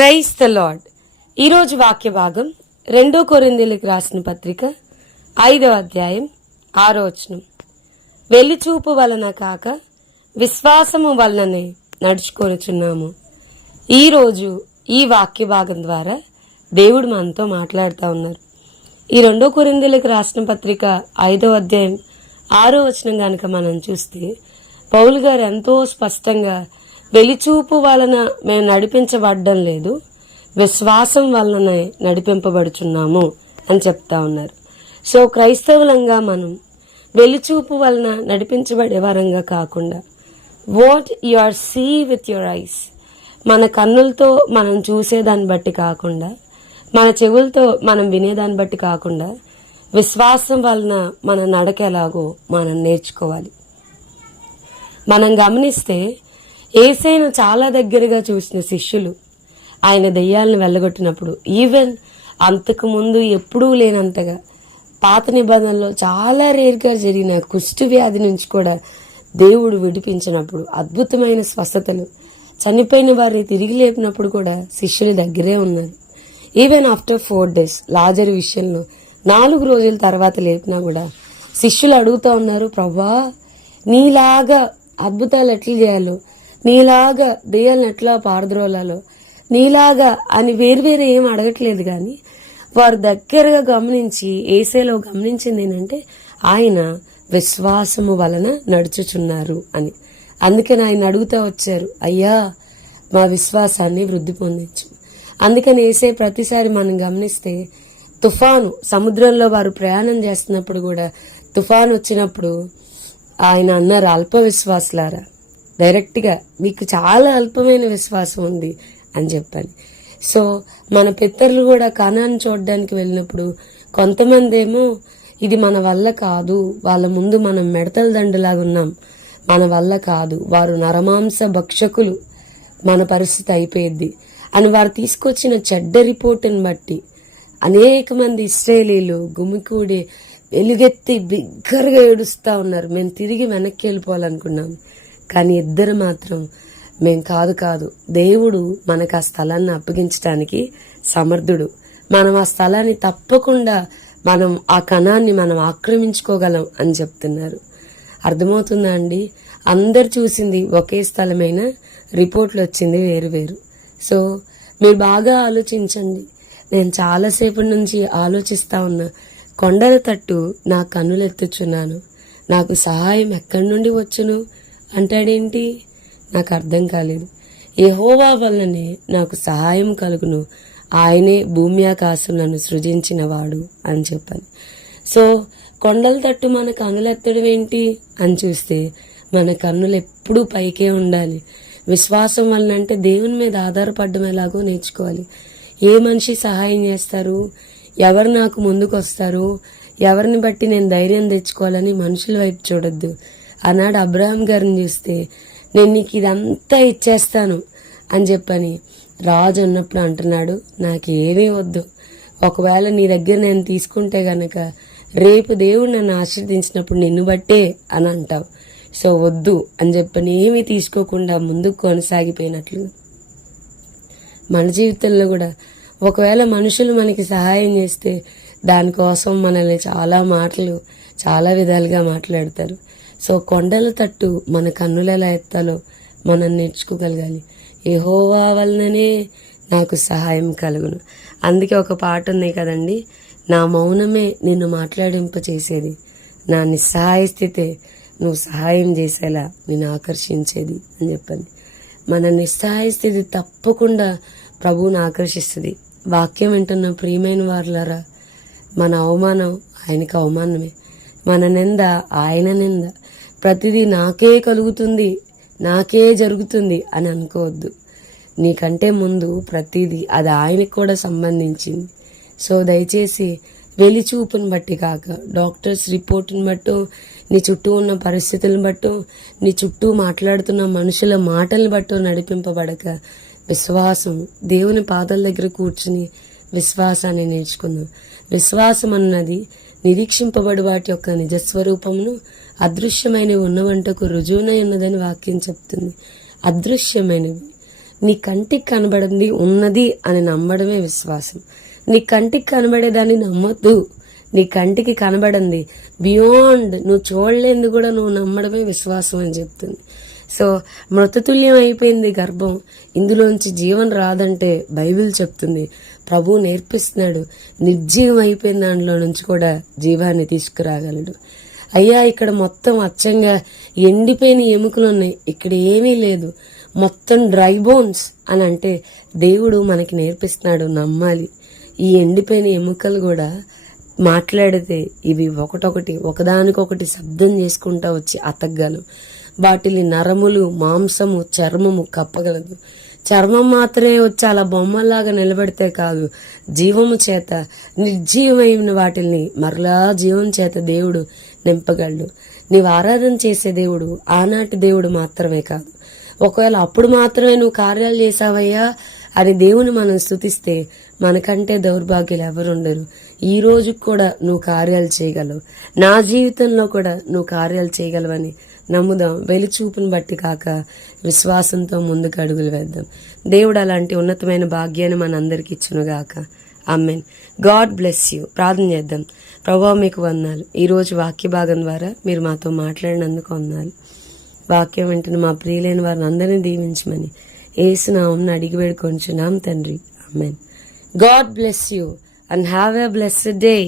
Praise the lord. ఈరోజు వాక్య భాగం 2 కొరింథీయులకు రాసిన పత్రిక 5వ అధ్యాయం 6వ వచనం. వెలిచూపు వలన కాక విశ్వాసము వలననే నడుచుకొనుచున్నాము. ఈరోజు ఈ వాక్య భాగం ద్వారా దేవుడు మనతో మాట్లాడుతూ ఉన్నారు. ఈ 2 కొరింథీయులకు రాసిన పత్రిక 5వ అధ్యాయం 6వ వచనం కనుక మనం చూస్తే పౌలు గారు ఎంతో స్పష్టంగా వెలిచూపు వలన మేము నడిపించబడ్డం లేదు, విశ్వాసం వలన నడిపింపబడుచున్నాము అని చెప్తా ఉన్నారు. సో క్రైస్తవులంగా మనం వెలిచూపు వలన నడిపించబడే వరంగా కాకుండా what you are see with your eyes, మన కన్నులతో మనం చూసేదాన్ని బట్టి కాకుండా, మన చెవులతో మనం వినేదాన్ని బట్టి కాకుండా, విశ్వాసం వలన మన నడక ఎలాగో మనం నేర్చుకోవాలి. మనం గమనిస్తే యేసయ్యను చాలా దగ్గరగా చూసిన శిష్యులు ఆయన దెయ్యాలను వెళ్ళగొట్టినప్పుడు, ఈవెన్ అంతకు ముందు ఎప్పుడూ లేనంతగా పాత నిబంధనలో చాలా రేర్గా జరిగిన కుష్టు వ్యాధి నుంచి కూడా దేవుడు విడిపించినప్పుడు, అద్భుతమైన స్వస్థతలు, చనిపోయిన వారిని తిరిగి లేపినప్పుడు కూడా శిష్యుల దగ్గరే ఉన్నారు. ఈవెన్ ఆఫ్టర్ 4 days లాజరు విషయంలో 4 రోజుల తర్వాత లేపినా కూడా శిష్యులు అడుగుతా ఉన్నారు, ప్రభా నీలాగా అద్భుతాలు ఎట్లా చేయాలో, నీలాగా దెయ్యాలను ఎట్లా పారద్రోలాలో, నీలాగా అని వేరువేరు ఏం అడగట్లేదు. కానీ వారు దగ్గరగా గమనించి యేసయ్యలో గమనించింది ఏంటంటే ఆయన విశ్వాసము వలన నడుచుచున్నారు అని. అందుకని ఆయన అడుగుతా వచ్చారు, అయ్యా మా విశ్వాసాన్ని వృద్ధి పొందించు. అందుకని యేసయ్య ప్రతిసారి మనం గమనిస్తే తుఫాను, సముద్రంలో వారు ప్రయాణం చేస్తున్నప్పుడు కూడా తుఫాను వచ్చినప్పుడు ఆయన అన్నారు, అల్ప విశ్వాసులారా, డైరెక్ట్గా మీకు చాలా అల్పమైన విశ్వాసం ఉంది అని చెప్పాను. సో మన పితరులు కూడా కనాను చూడడానికి వెళ్ళినప్పుడు కొంతమంది ఏమో ఇది మన వల్ల కాదు, వాళ్ళ ముందు మనం మెడతల దండలాగా ఉన్నాం, మన వల్ల కాదు, వారు నరమాంస భక్షకులు, మన పరిస్థితి అయిపోయింది అని వారు తీసుకొచ్చిన చెడ్డ రిపోర్టుని బట్టి అనేక మంది ఇశ్రాయేలీలు గుమికూడి వెలుగెత్తి బిగ్గరగా ఏడుస్తా ఉన్నారు. మేము తిరిగి వెనక్కి వెళ్ళిపోవాలనుకున్నాం. కానీ ఇద్దరు మాత్రం మేం కాదు, దేవుడు మనకు ఆ స్థలాన్ని అప్పగించడానికి సమర్థుడు, మనం ఆ స్థలాన్ని తప్పకుండా మనం ఆ కణాన్ని మనం ఆక్రమించుకోగలం అని చెప్తున్నారు. అర్థమవుతుందా అండి? అందరు చూసింది ఒకే స్థలమైన రిపోర్ట్లు వచ్చింది వేరు. సో మీరు బాగా ఆలోచించండి. నేను చాలాసేపటి నుంచి ఆలోచిస్తా ఉన్నా, కొండల తట్టు నా కన్నులెత్తుచున్నాను, నాకు సహాయం ఎక్కడి నుండి వచ్చును అంటాడేంటి? నాకు అర్థం కాలేదు. యెహోవా వల్లనే నాకు సహాయం కలుగును, ఆయనే భూమి ఆకాశములను సృజించిన వాడు అని చెప్పాను. సో కొండల తట్టు మన కన్నులెత్తడం ఏంటి అని చూస్తే మన కన్నులు ఎప్పుడూ పైకే ఉండాలి. విశ్వాసం వలన అంటే దేవుని మీద ఆధారపడడం ఎలాగో నేర్చుకోవాలి. ఏ మనిషి సహాయం చేస్తారు, ఎవరు నాకు ముందుకు వస్తారు, ఎవరిని బట్టి నేను ధైర్యం తెచ్చుకోవాలని మనుషుల వైపు చూడొద్దు. ఆనాడు అబ్రహాం గారిని చూస్తే నేను నీకు ఇదంతా ఇచ్చేస్తాను అని చెప్పని రాజు అన్నప్పుడు అంటున్నాడు, నాకు ఏమీ వద్దు, ఒకవేళ నీ దగ్గర నేను తీసుకుంటే గనక రేపు దేవుడు నన్ను ఆశీర్వదించినప్పుడు నిన్ను బట్టే అని అంటావు. సో వద్దు అని చెప్పని ఏమీ తీసుకోకుండా ముందుకు కొనసాగిపోయినట్లు మన జీవితంలో కూడా ఒకవేళ మనుషులు మనకి సహాయం చేస్తే దానికోసం మనల్ని చాలా విధాలుగా మాట్లాడతారు. సో కొండల తట్టు మన కన్నులు ఎలా ఎత్తాలో మనం నేర్చుకోగలగాలి. యెహోవా వలననే నాకు సహాయం కలుగును. అందుకే ఒక పాట ఉన్నాయి కదండి, నా మౌనమే నిన్ను మాట్లాడింప చేసేది, నా నిస్సహాయ స్థితే నువ్వు సహాయం చేసేలా నేను ఆకర్షించేది అని చెప్పండి. మన నిస్సహాయ స్థితి తప్పకుండా ప్రభువుని ఆకర్షిస్తుంది. వాక్యం వింటున్న ప్రియమైన వారులారా, మన అవమానం ఆయనకు అవమానమే, మన నింద ఆయన నింద, ప్రతిదీ నాకే కలుగుతుంది, నాకే జరుగుతుంది అని అనుకోవద్దు. నీకంటే ముందు ప్రతిదీ అది ఆయనకు కూడా సంబంధించింది. సో దయచేసి వెలిచూపుని బట్టి కాక, డాక్టర్స్ రిపోర్ట్ని బట్టో, నీ చుట్టూ ఉన్న పరిస్థితులను బట్టో, నీ చుట్టూ మాట్లాడుతున్న మనుషుల మాటలను బట్టో నడిపింపబడక విశ్వాసం, దేవుని పాదాల దగ్గర కూర్చుని విశ్వాసాన్ని నేర్చుకుందాం. విశ్వాసం అన్నది నిరీక్షింపబడి వాటి యొక్క నిజస్వరూపమును అదృశ్యమైనవి ఉన్నవంటకు రుజువునై ఉన్నదని వాక్యం చెప్తుంది. అదృశ్యమైనవి నీ కంటికి కనబడింది ఉన్నది అని నమ్మడమే విశ్వాసం. నీ కంటికి కనబడేదాన్ని నమ్మొద్దు. నీ కంటికి కనబడింది బియాండ్, నువ్వు చూడలేంది కూడా నువ్వు నమ్మడమే విశ్వాసం అని చెప్తుంది. సో మృతతుల్యం అయిపోయింది గర్భం, ఇందులోంచి జీవం రాదంటే బైబిల్ చెప్తుంది, ప్రభువు నేర్పిస్తున్నాడు, నిర్జీవం అయిపోయిన దాంట్లో నుంచి కూడా జీవాన్ని తీసుకురాగలడు. అయ్యా ఇక్కడ మొత్తం అచ్చంగా ఎండిపోయిన ఎముకలు ఉన్నాయి, ఇక్కడ ఏమీ లేదు, మొత్తం డ్రై బోన్స్ అని అంటే దేవుడు మనకి నేర్పిస్తున్నాడు నమ్మాలి. ఈ ఎండిపోయిన ఎముకలు కూడా మాట్లాడితే ఇవి ఒకటొకటి ఒకదానికొకటి శబ్దం చేసుకుంటా వచ్చి అతగలవు. వాటిని నరములు, మాంసము, చర్మము కప్పగలదు. చర్మం మాత్రమే వచ్చి అలా బొమ్మలాగా నిలబెడితే కాదు, జీవము చేత నిర్జీవమైన వాటిల్ని మరలా జీవం చేత దేవుడు నింపగలడు. నీవు ఆరాధన చేసే దేవుడు ఆనాటి దేవుడు మాత్రమే కాదు. ఒకవేళ అప్పుడు మాత్రమే నువ్వు కార్యాలు చేసావయ్యా అని దేవుని మనం స్తుతిస్తే మనకంటే దౌర్భాగ్యులు ఎవరుండరు. ఈ రోజు కూడా నువ్వు కార్యాలు చేయగలవు, నా జీవితంలో కూడా నువ్వు కార్యాలు చేయగలవని నమ్ముదాం. వెలిచూపుని బట్టి కాక విశ్వాసంతో ముందుకు అడుగులు వేద్దాం. దేవుడు అలాంటి ఉన్నతమైన భాగ్యాన్ని మనందరికి ఇచ్చునుగాక. ఆమేన్. God bless you. ప్రార్థన చేద్దాం. ప్రభువా మీకు వందనాలు, ఈరోజు వాక్య భాగం ద్వారా మీరు మాతో మాట్లాడినందుకు వందనాలు. వాక్యం వెంటనే మా ప్రియులైన వారిని అందరినీ దీవించమని యేసు నామమున అడిగి వేడుకొంచున్నాం తండ్రి. Amen. God bless you and have a blessed day.